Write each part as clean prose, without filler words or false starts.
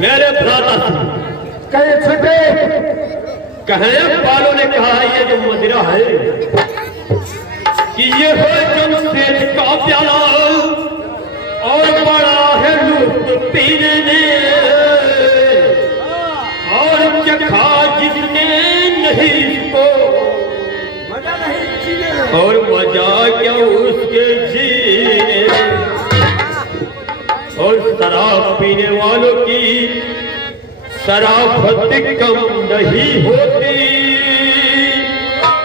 मेरे भ्राता कहे छठे कहने वालों ने कहा ये जो मदिरा है कि ये है जमशेद का प्याला और बड़ा है लूट पीने ने और चखा जिसने नहीं को और मजा क्या उसके जीने और शराब पीने वालों की शराफत कम नहीं होती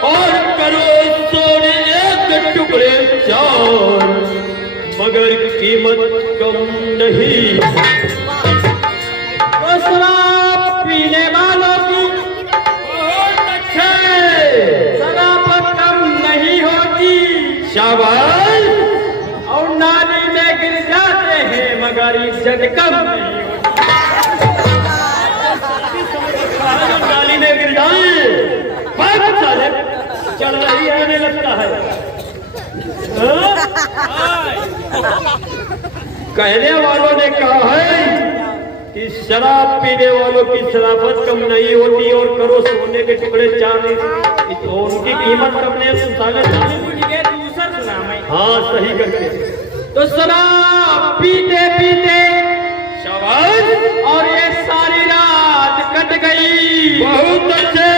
और करो सोने एक टुकड़े चार मगर कीमत कम नहीं। तो शराब पीने वालों की बहुत अच्छे शराफत कम नहीं होती। शाबाश। और नाली में गिर जाते हैं मगर इज्जत कम नहीं होती। नाली में गिर जाए चल रही है नहीं लगता है। कहने वालों ने कहा है कि शराब पीने वालों की शराफत कम नहीं होती और करो सोने के टुकड़े चार तो उनकी कीमत कम नहीं। हाँ सही करके तो शराब पीते पीते शाबाश और ये सारी रात कट गई। बहुत अच्छे।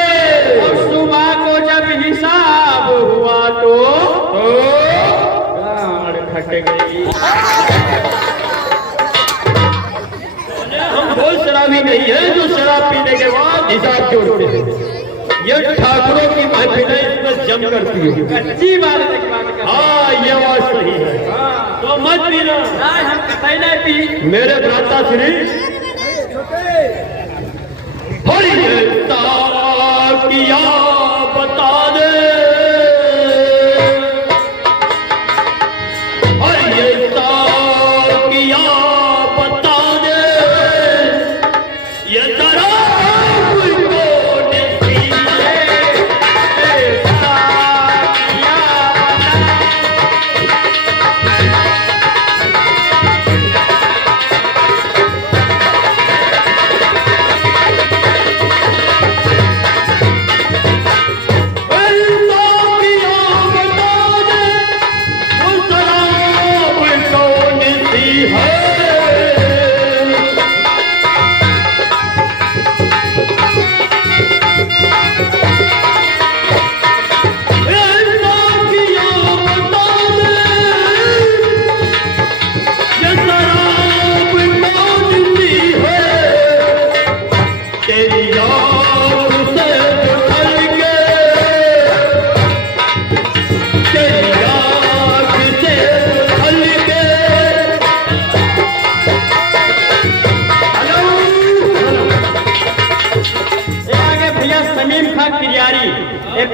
और सुबह को जब हिसाब हुआ तो गाड़ फट गई। हम वो शराबी नहीं है जो शराब पीने के बाद हिसाब जोड़ते हैं। ये ठाकुरों की महफिल है, इसमें जम करती है। अच्छी बात है। हाँ ये बात सही है। तो मत पीना। हम कतई नहीं पी। मेरे भ्राता श्री हरि किया बता दे हरि किया बता दे ये शराब को नसीबे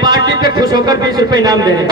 पार्टी पे खुश होकर 20 रुपए इनाम दे रहे हैं।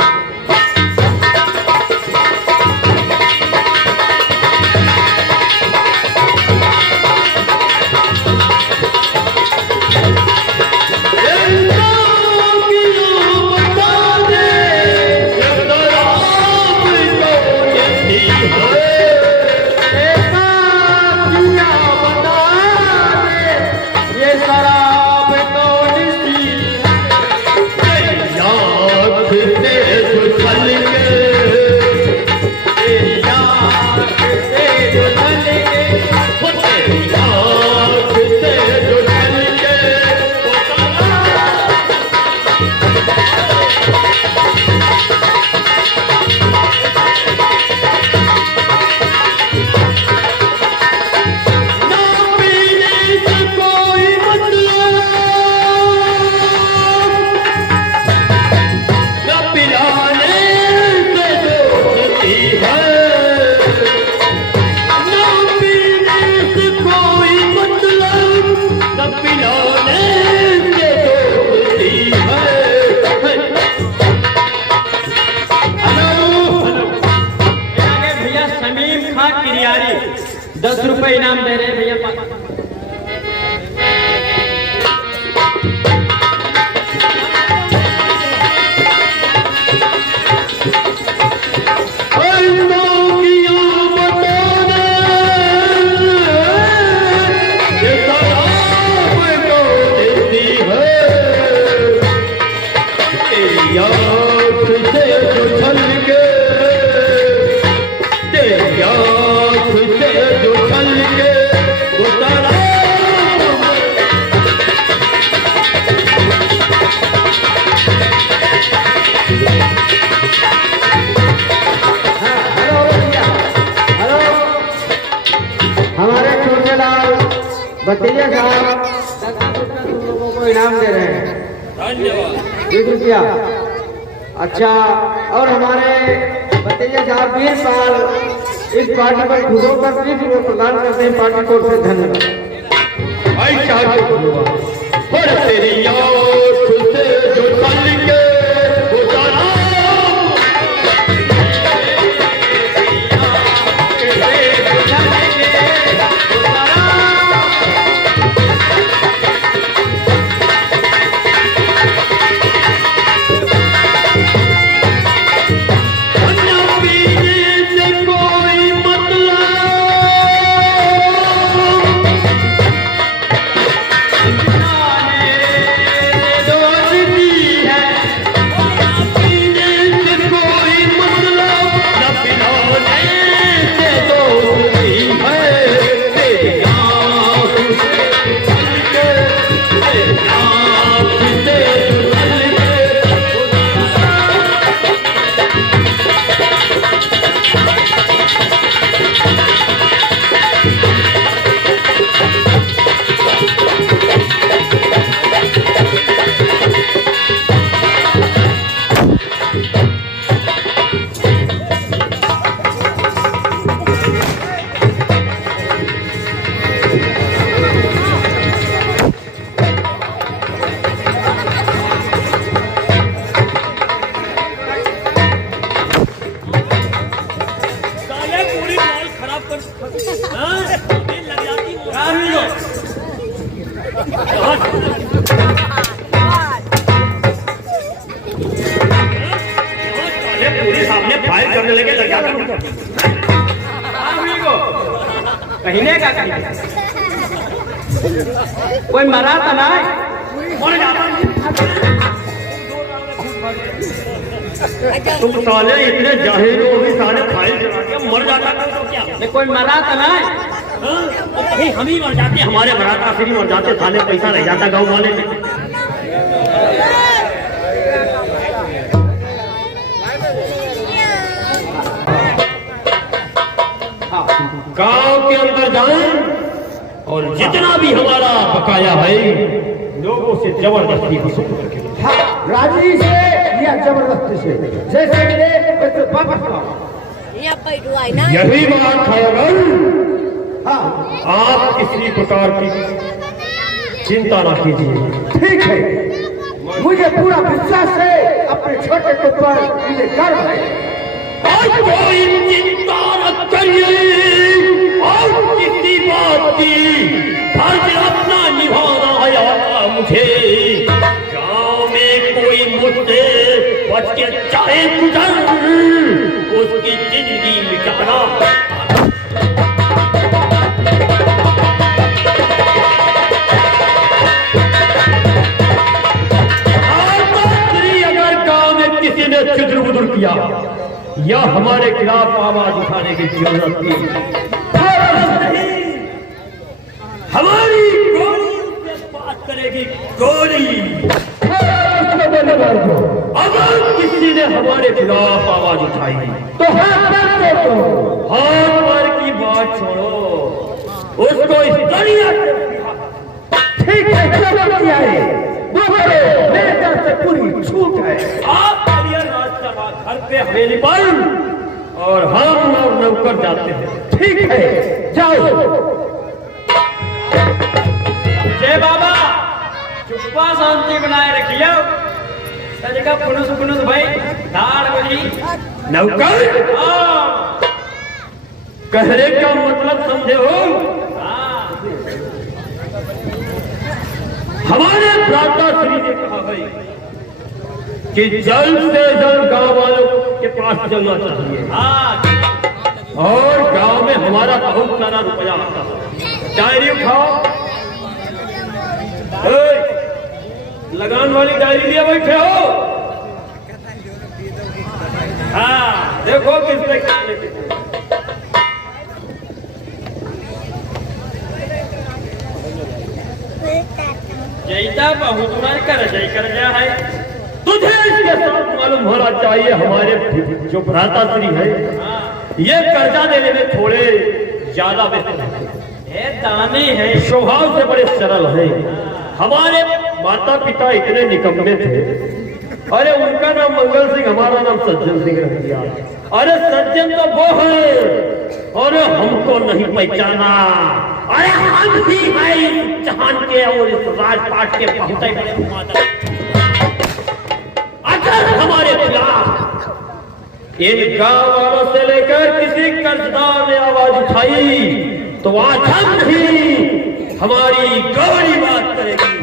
किरियारी 10 रुपए इनाम दे रहे हैं भैया। भतीजा साहब 10 रुपया तुम लोगों को इनाम दे रहे हैं। धन्यवाद। 20 रुपया। अच्छा, और हमारे भतीजा साहब वीरपाल इस पार्टी पर खुदों कर 20 रुपये प्रदान करते हैं पार्टी को से। धन्यवाद। ऐसा और तेरी याद से जो चल के गुजारा पूरी सामने फायर करने लगे लगा कहने का कहीं कोई मरा तो ना मर जाता। तुम साले इतने जाहिर हो भी साले फाइल चला के मर जाता तो क्या? नहीं कोई मरा तो ना कहीं हम ही मर जाते, हमारे बराता फिर मर जाते, साले पैसा रह जाता गाँव वाले में। गांव के अंदर जाएं और जितना भी हमारा बकाया है लोगों से जबरदस्ती वसूल करके हाँ, राजी से या जबरदस्ती से जैसे मिले वैसे वापस लाओ। यही बात है। अगर हाँ, आप किसी प्रकार की चिंता ना कीजिए। ठीक है, मुझे पूरा विश्वास है अपने छोटे के ऊपर, मुझे गर्व है। और कोई चिंता न करिए और किसी बात की फर्ज अपना निभाना है आता मुझे। गाँव में कोई मुझसे बच के चाहे गुजर, उसकी जिंदगी मिटाना। अगर गाँव में किसी ने चुदर बुदर किया या हमारे खिलाफ आवाज उठाने की जरूरत थी, हमारी गोली उससे बात करेगी। गोली अगर किसी ने हमारे खिलाफ आवाज उठाई तो हाथ मार की बात छोड़ो, उसको इस दुनिया से ठीक है, चलो क्या है वो करो, मेरे तरफ से पूरी छूट है। आप राज्यसभा घर पे हवेली पर और हम और नौकर जाते हैं। ठीक है, जाओ। जय बाबा चुप्पा शांति बनाए रखियो। तनिका पुनुस पुनुस भाई दाड़ बजी नौकर हाँ कहने का मतलब समझे हो? हमारे भ्राता श्री ने कहा है कि जल्द से जल्द गांव वालों के पास चलना चाहिए। और गांव में हमारा बहुत सारा रुपया आता है। डायरी उठाओ, लगान वाली डायरी लिए बैठे हो। हाँ देखो किसने कितने जैसा बहुत बार कर गया है। तुझे इसके साथ मालूम होना चाहिए हमारे जो भ्राता श्री है ये कर्जा देने में थोड़े ज्यादा व्यस्त है। ये दानी है। स्वभाव से बड़े सरल हैं। हमारे माता पिता इतने निकम्मे थे। अरे उनका नाम मंगल सिंह, हमारा नाम सज्जन सिंह रख दिया। अरे सज्जन तो वो है, अरे हमको नहीं पहचाना। अरे हम ही हैं इस जहान के और इस राजपाट के पहुंचे बड़े। अगर हमारे खिलाफ इन गांव वालों से लेकर किसी कर्जदार ने आवाज उठाई तो आज हम ही हमारी गौरी बात करेगी।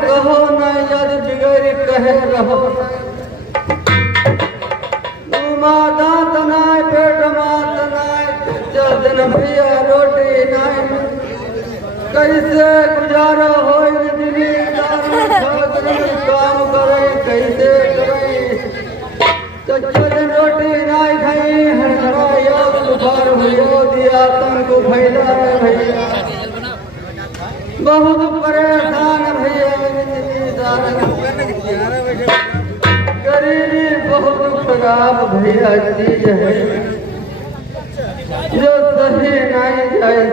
कहो न यद बिगड़ कहे रहो माता तनाय पेट मात नाय जदन भैया रोटी नाय कैसे गुजारा हो दिली काम करे कैसे करे जदन रोटी नाय खाई हरा याद बुखार हो दिया तंग फैला भैया बहुत परेशान भैया गरीबी बहुत खराब भैया चीज है जो सही नहीं जाए।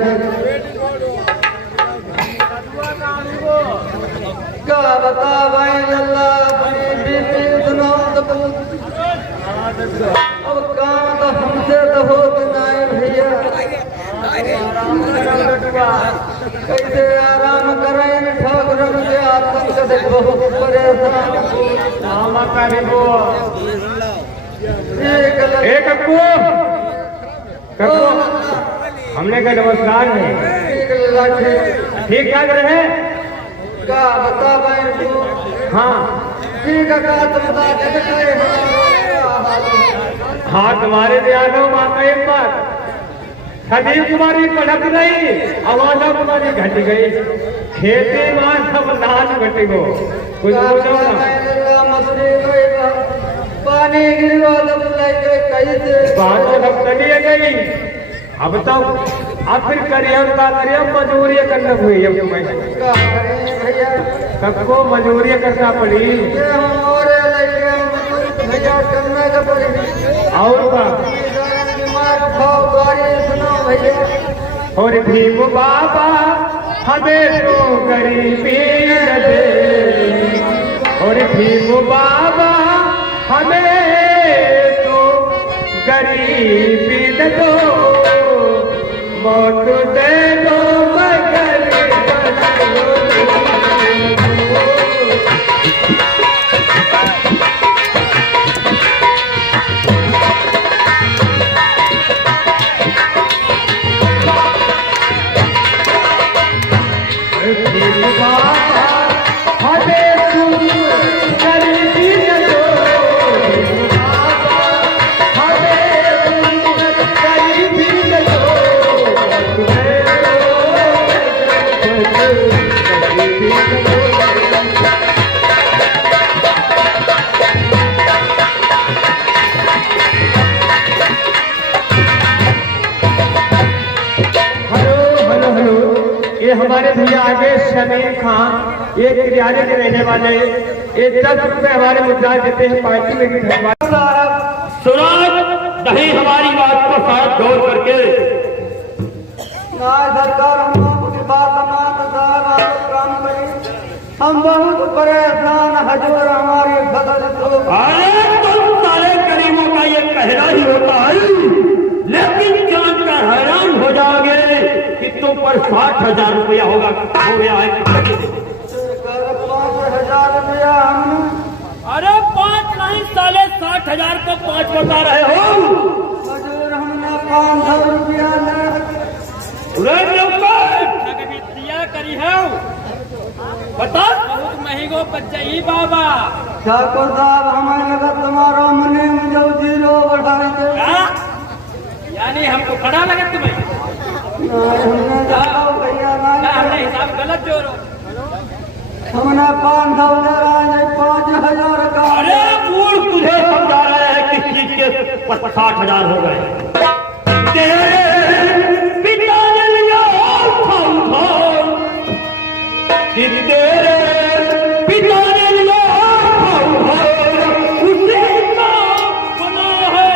क्या बता भाई अल्लाह अपनी बीबी सुनाओ तो अब काम तो हमसे तो हो नहीं भैया कैसे आराम करें ठाकुर के आतंक से बहुत परेशान। एक अक्कू हमने का नमस्कार है। ठीक ठाक रहे का बता भाई तू। हाँ ठीक है का तुम हाँ तुम्हारे ले आ गो माता एक बार खदीर तुम्हारी पढ़क गई, आवाजा तुम्हारी घट गई, खेती मां सब नाच घट गो कुछ पानी गिरवा कैसे बात सब चली गई। अब तक अब फिर करियर का करियर मजूरी करना हुई अब तुम्हें सबको मजूरी करना पड़ी और का और भीम बाबा हमें तो गरीबी न दे, और भीम बाबा हमें तो गरीबी न दो, मौत दे दो मगर हमारे भैया आगे शमीम खान ये किरियाने के रहने वाले, ये 10 रुपए हमारे मुद्दा देते हैं पार्टी में भी सुराज नहीं हमारी बात को साथ जोड़ करके सरकार हम बात काम करें। हम बहुत परेशान हजूर हमारी बदल तो। अरे तुम सारे करीमों का ये कहना ही होता है, लेकिन जान कर हैरान हो जाओगे कि तुम पर 60,000 रुपया होगा हो गया है। 5,000 रुपया हम अरे 5 नहीं साले 60,000 को 5 बता रहे हो। हजूर हमने 500 रुपया दिया करी है बता बहुत महंगो बच्चे बाबा। ठाकुर साहब हमें लगा तुम्हारा मने में जो 0 बढ़ाई दे, यानी हमको खड़ा लगा तुम्हें। हमने हिसाब गलत जोड़ो। हमने 500 5,000 का। अरे 60,000 हो गए। तेरे पिता ने लिया था उधार, कि तेरे पिता ने लिया था उधार, उसी का बना है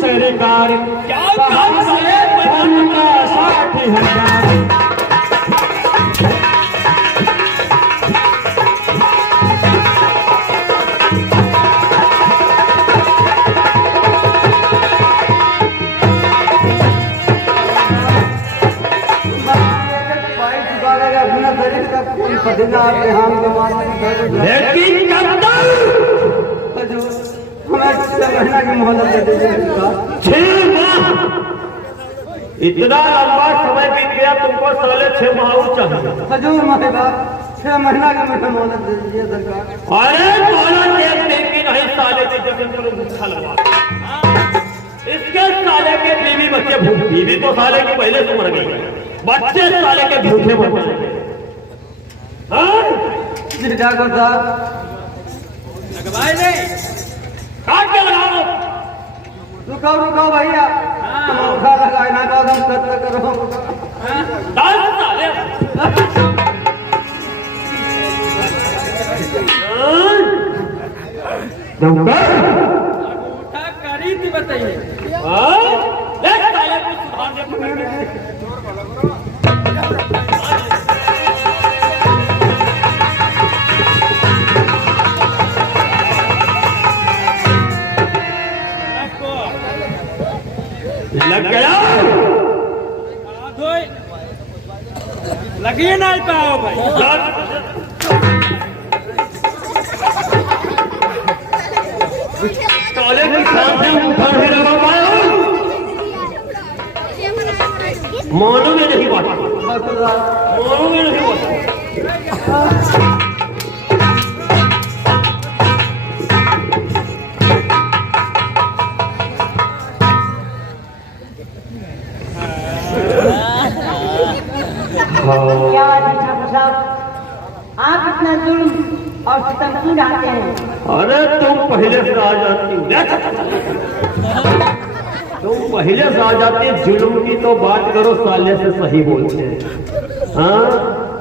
सरकार क्या काम करे बनता 60,000। लेकिन महीना की मोहलत दे दीजिए। 6 माह, इतना लंबा समय बीत गया, तुमको साले 6 माह और चाहिए। हजूर माहेगा 6 महीना की मुझे मोहलत दे दीजिए सरकार। अरे मोहलत देगी नहीं, साले की जमीन पर भूखा लगा। इसके साले के बीवी बच्चे भूख, बीवी तो साले की पहले से मर गई, बच्चे साले के भूखे मर गए। जी डॉक्टर साहब लगवाए नहीं, काट के लगाओ। रुकाओ रुकाओ भैया, धोखा लगाए ना तो हम कत्ल करो। डाल साले। उठा करी थी बताइए। देख साले को सुधारने पकड़ के। लग गया, लगी नहीं पाओ भाई। काले की सांसें उठा ही लगा पाया, मानो में नहीं बात, मानो में नहीं बात। आप इतना जुल्म और सितम क्यों ढाते हैं? अरे तुम पहले से आ जाती, तुम पहले से आ जाती, जुल्म की तो बात करो, साले से सही बोलते हैं। हाँ,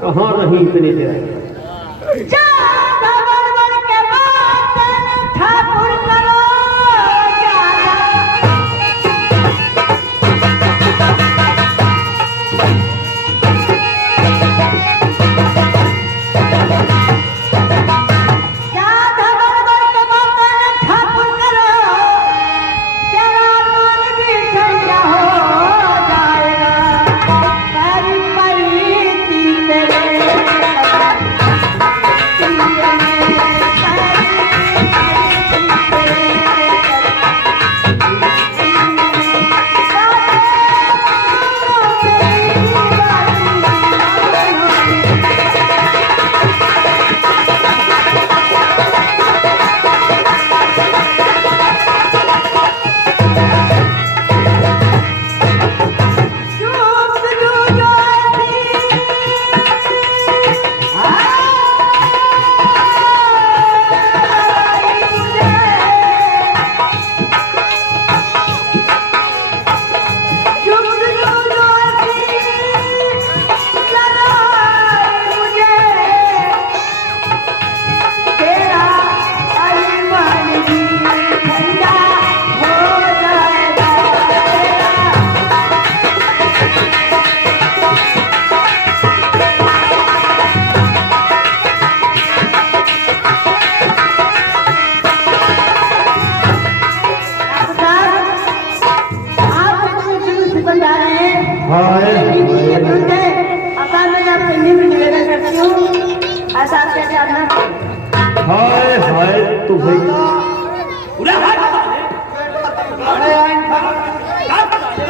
कहाँ रही इतनी देर? तू भाई उड़ा हाथ साले। अरे हाथ साले।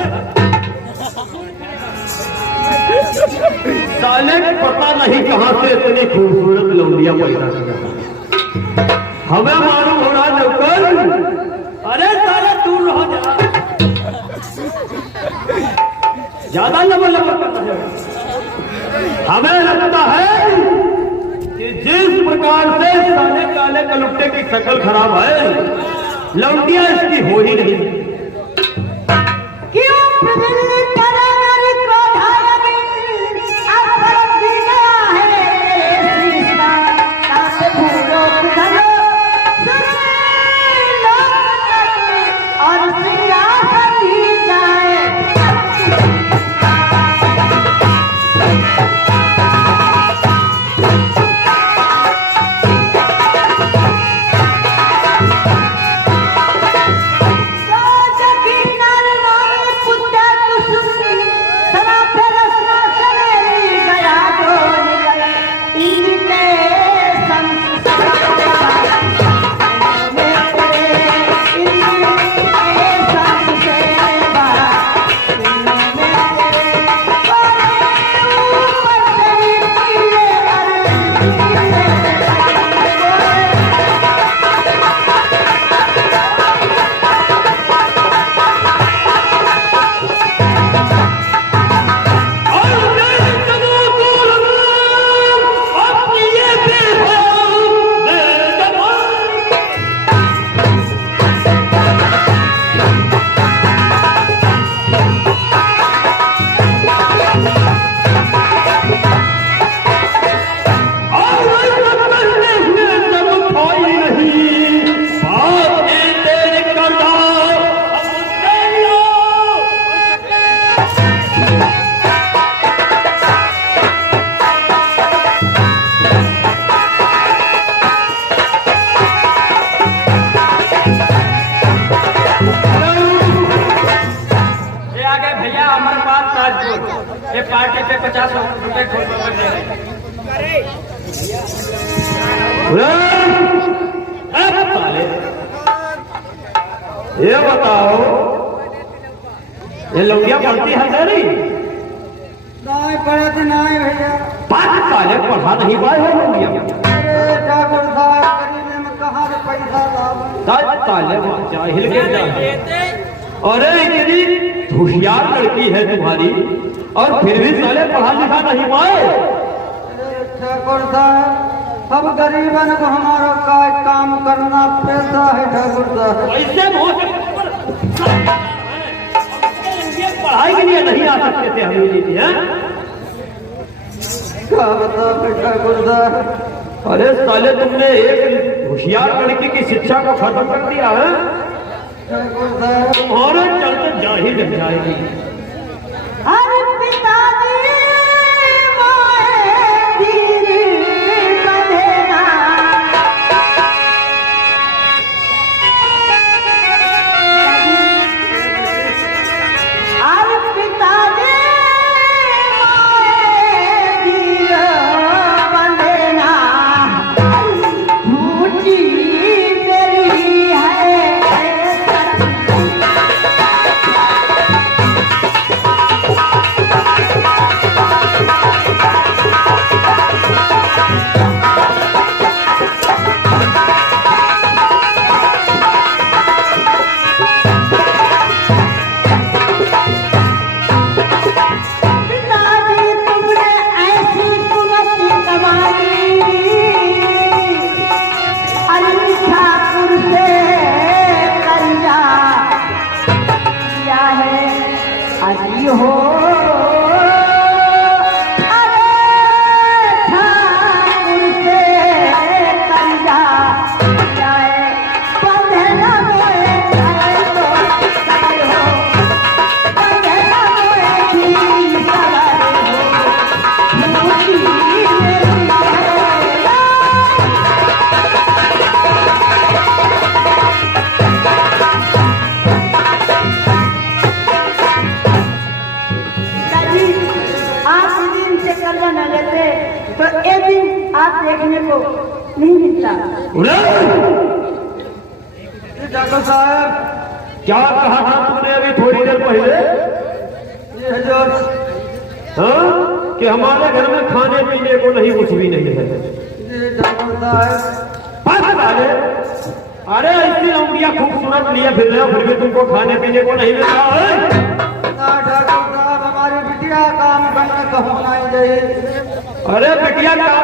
साले पता नहीं कहां से इतनी खूबसूरत लौंडिया पैदा किया। हमें मालूम हो रहा नौकर। अरे साले दूर रहो जा। ज्यादा लबर लबर करता है। हमें लगता है कि जिस प्रकार से साले काले कलुट्टे की शक्ल खराब है, लौंडिया इसकी हो ही नहीं। क्यों प्रजनन करा मेरी क्रोधाग्नि, अब बरस भी गया है सीता, ताके फूलों की धनो, सुने लोग और सिंहासन ही जाए। ये पार्टी पे 50 रुपए खोल दे रहे। ये बताओ, ये लौंडिया पढ़ती है तेरी? नहीं पढ़े थे नहीं भैया। बात साले पढ़ा नहीं पाए हो लौंडिया। अरे ठाकुर साहब गरीबे में कहाँ से पैसा लाओ? साले जाहिल के जाहिल। अरे इतनी होशियार लड़की है तुम्हारी और फिर भी साले पढ़ा लिखा नहीं पाए। ठाकुर साहब हम गरीबन को हमारा का काम करना पैसा है। ठाकुर साहब ऐसे पढ़ाई के लिए नहीं आ सकते थे हम ये क्या बता ठाकुर साहब? अरे साले तुमने एक होशियार लड़की की शिक्षा को खत्म कर दिया है ठाकुर साहब और चलते जाहिल रह जाएगी। अरे पिताजी मोए तीर बंधेना, अरे पिताजी मोए तीर बंधेना, झूठी तेरी है। हो अरे ठाकुर से कंजा जाए बंधना मोए जाए तो सवार हो, बंधना मोए की सवार हो, मुझी मेरी कर्जा न लेते तो एक दिन आप देखने को नहीं मिलता। डॉक्टर साहब क्या कहा था तुमने अभी थोड़ी देर पहले? जी हजूर। हाँ, कि हमारे घर में खाने पीने को नहीं, कुछ भी नहीं है। जी डॉक्टर साहब। अरे ऐसी लौंडिया खूबसूरत लिए फिर रहे हो, फिर भी तुमको खाने पीने को नहीं मिल रहा है? ना डॉक्टर साहब, हमारी बिटिया काम करने को होना ही चाहिए। अरे बिटिया काम